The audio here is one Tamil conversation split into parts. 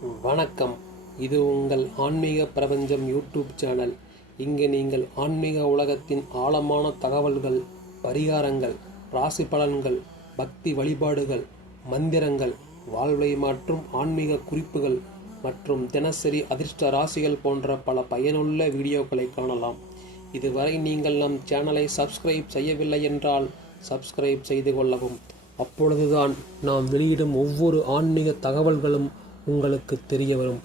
வணக்கம். இது உங்கள் ஆன்மீக பிரபஞ்சம் யூடியூப் சேனல். இங்கு நீங்கள் ஆன்மீக உலகத்தின் ஆழமான தகவல்கள் பரிகாரங்கள் ராசி பலன்கள் பக்தி வழிபாடுகள் மந்திரங்கள் வாழ்வை மாற்றும் ஆன்மீக குறிப்புகள் மற்றும் தினசரி அதிர்ஷ்ட ராசிகள் போன்ற பல பயனுள்ள வீடியோக்களை காணலாம். இதுவரை நீங்கள் நம் சேனலை சப்ஸ்கிரைப் செய்யவில்லை என்றால் சப்ஸ்கிரைப் செய்து கொள்ளவும். அப்பொழுதுதான் நாம் வெளியிடும் ஒவ்வொரு ஆன்மீக தகவல்களும் உங்களுக்கு தெரிய வரும்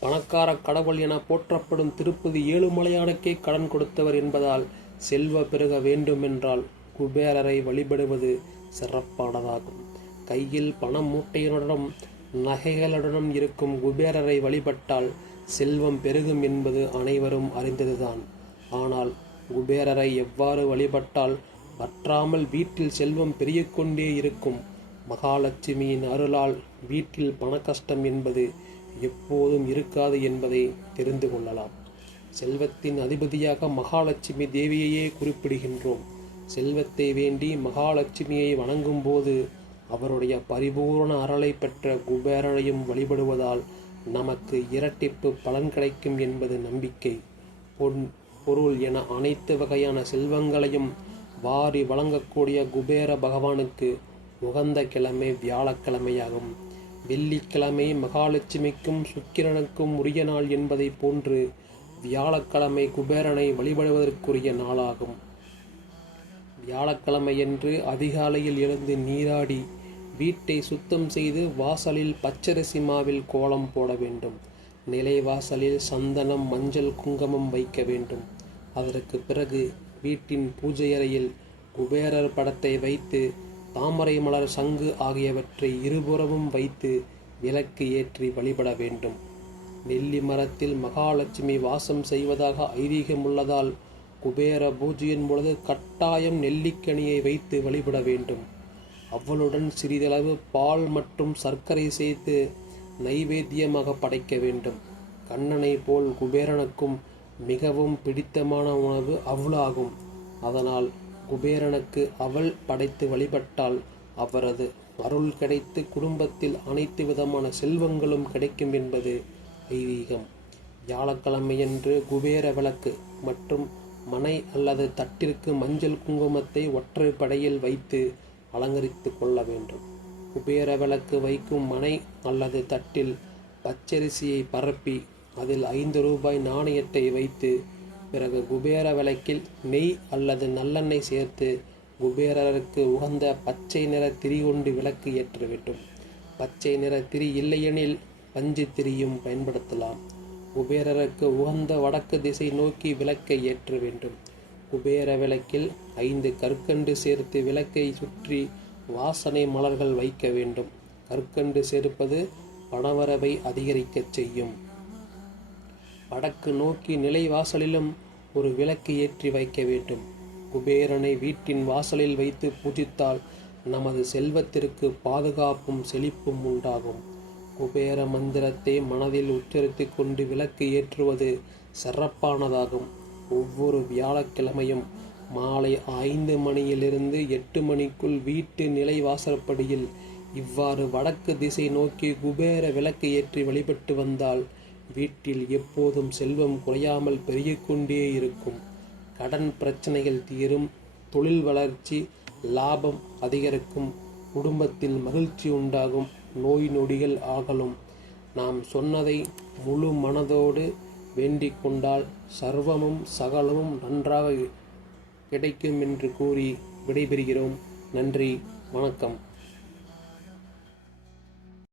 பணக்கார கடவுள் என போற்றப்படும் திருப்பதி ஏழுமலையானுக்கே கடன் கொடுத்தவர் என்பதால் செல்வ பெருக வேண்டுமென்றால் குபேரரை வழிபடுவது சிறப்பானதாகும். கையில் பணம் மூட்டையுடனும் நகைகளுடனும் இருக்கும் குபேரரை வழிபட்டால் செல்வம் பெருகும் என்பது அனைவரும் அறிந்ததுதான். ஆனால் குபேரரை எவ்வாறு வழிபட்டால் வற்றாமல் வீட்டில் செல்வம் பெருகிக்கொண்டே இருக்கும் மகாலட்சுமியின் அருளால் வீட்டில் பணக்கஷ்டம் என்பது எப்போதும் இருக்காது என்பதை தெரிந்து கொள்ளலாம். செல்வத்தின் அதிபதியாக மகாலட்சுமி தேவியையே குறிப்பிடுகின்றோம். செல்வத்தை வேண்டி மகாலட்சுமியை வணங்கும்போது அவருடைய பரிபூரண அருளை பெற்ற குபேரனையும் வழிபடுவதால் நமக்கு இரட்டிப்பு பலன் கிடைக்கும் என்பது நம்பிக்கை. பொன் பொருள் என அனைத்து வகையான செல்வங்களையும் வாரி வழங்கக்கூடிய குபேர பகவானுக்கு உகந்த கிழமை வியாழக்கிழமையாகும். வெள்ளிக்கிழமை மகாலட்சுமிக்கும் சுக்கிரனுக்கும் உரிய நாள் என்பதை போன்று வியாழக்கிழமை குபேரனை வழிபடுவதற்குரிய நாளாகும். வியாழக்கிழமையன்று அதிகாலையில் எழுந்து நீராடி வீட்டை சுத்தம் செய்து வாசலில் பச்சரிசி மாவில் கோலம் போட வேண்டும். நிலைவாசலில் சந்தனம் மஞ்சள் குங்குமம் வைக்க வேண்டும். அதற்கு பிறகு வீட்டின் பூஜை அறையில் குபேரர் படத்தை வைத்து தாமரை மலர் சங்கு ஆகியவற்றை இருபுறமும் வைத்து விளக்கு ஏற்றி வழிபட வேண்டும். நெல்லி மரத்தில் மகாலட்சுமி வாசம் செய்வதாக ஐதீகம் உள்ளதால் குபேர பூஜையின் பொழுது கட்டாயம் நெல்லிக்கனியை வைத்து வழிபட வேண்டும். அவளுடன் சிறிதளவு பால் மற்றும் சர்க்கரை சேர்த்து நைவேத்தியமாக படைக்க வேண்டும். கண்ணனை போல் குபேரனுக்கும் மிகவும் பிடித்தமான உணவு அவ்வளாகும். அதனால் குபேரனுக்கு அவள் படைத்து வழிபட்டால் அவரது அருள் கிடைத்து குடும்பத்தில் அனைத்து விதமான செல்வங்களும் கிடைக்கும் என்பது ஐதீகம். வியாழக்கிழமையன்று குபேர விளக்கு மற்றும் மனை அல்லது தட்டிற்கு மஞ்சள் குங்குமத்தை ஒற்றை படையில் வைத்து அலங்கரித்து கொள்ள வேண்டும். குபேர விளக்கு வைக்கும் மனை அல்லது தட்டில் பச்சரிசியை பரப்பி அதில் ஐந்து ரூபாய் நாணயத்தை வைத்து பிறகு குபேர விளக்கில் நெய் அல்லது நல்லெண்ணெய் சேர்த்து குபேரருக்கு உகந்த பச்சை நிற திரி கொண்டு விளக்கு ஏற்ற வேண்டும். பச்சை நிற திரி இல்லையெனில் பஞ்சு திரியும் பயன்படுத்தலாம். குபேரருக்கு உகந்த வடக்கு திசை நோக்கி விளக்கை ஏற்ற வேண்டும். குபேர விளக்கில் ஐந்து கற்கண்டு சேர்த்து விளக்கை சுற்றி வாசனை மலர்கள் வைக்க வேண்டும். கற்கண்டு சேர்ப்பது பணவரவை அதிகரிக்கச் செய்யும். வடக்கு நோக்கி நிலைவாசலிலும் ஒரு விளக்கு ஏற்றி வைக்க வேண்டும். குபேரனை வீட்டின் வாசலில் வைத்து பூஜித்தால் நமது செல்வத்திற்கு பாதுகாப்பும் செழிப்பும் உண்டாகும். குபேர மந்திரத்தை மனதில் உச்சரித்து கொண்டு விளக்கு ஏற்றுவது சிறப்பானதாகும். ஒவ்வொரு வியாழக்கிழமையும் மாலை ஐந்து மணியிலிருந்து எட்டு மணிக்குள் வீட்டு நிலைவாசற்படியில் இவ்வாறு வடக்கு திசை நோக்கி குபேர விளக்கு ஏற்றி வழிபட்டு வந்தால் வீட்டில் எப்போதும் செல்வம் குறையாமல் பெருகிக்கொண்டே இருக்கும். கடன் பிரச்சனைகள் தீரும் தொழில் வளர்ச்சி லாபம் அதிகரிக்கும் குடும்பத்தில் மகிழ்ச்சி உண்டாகும் நோய் நொடிகள் ஆகலும். நாம் சொன்னதை முழு மனதோடு வேண்டிக் கொண்டால் சர்வமும் சகலமும் நன்றாக கிடைக்கும் என்று கூறி விடைபெறுகிறோம். நன்றி வணக்கம்.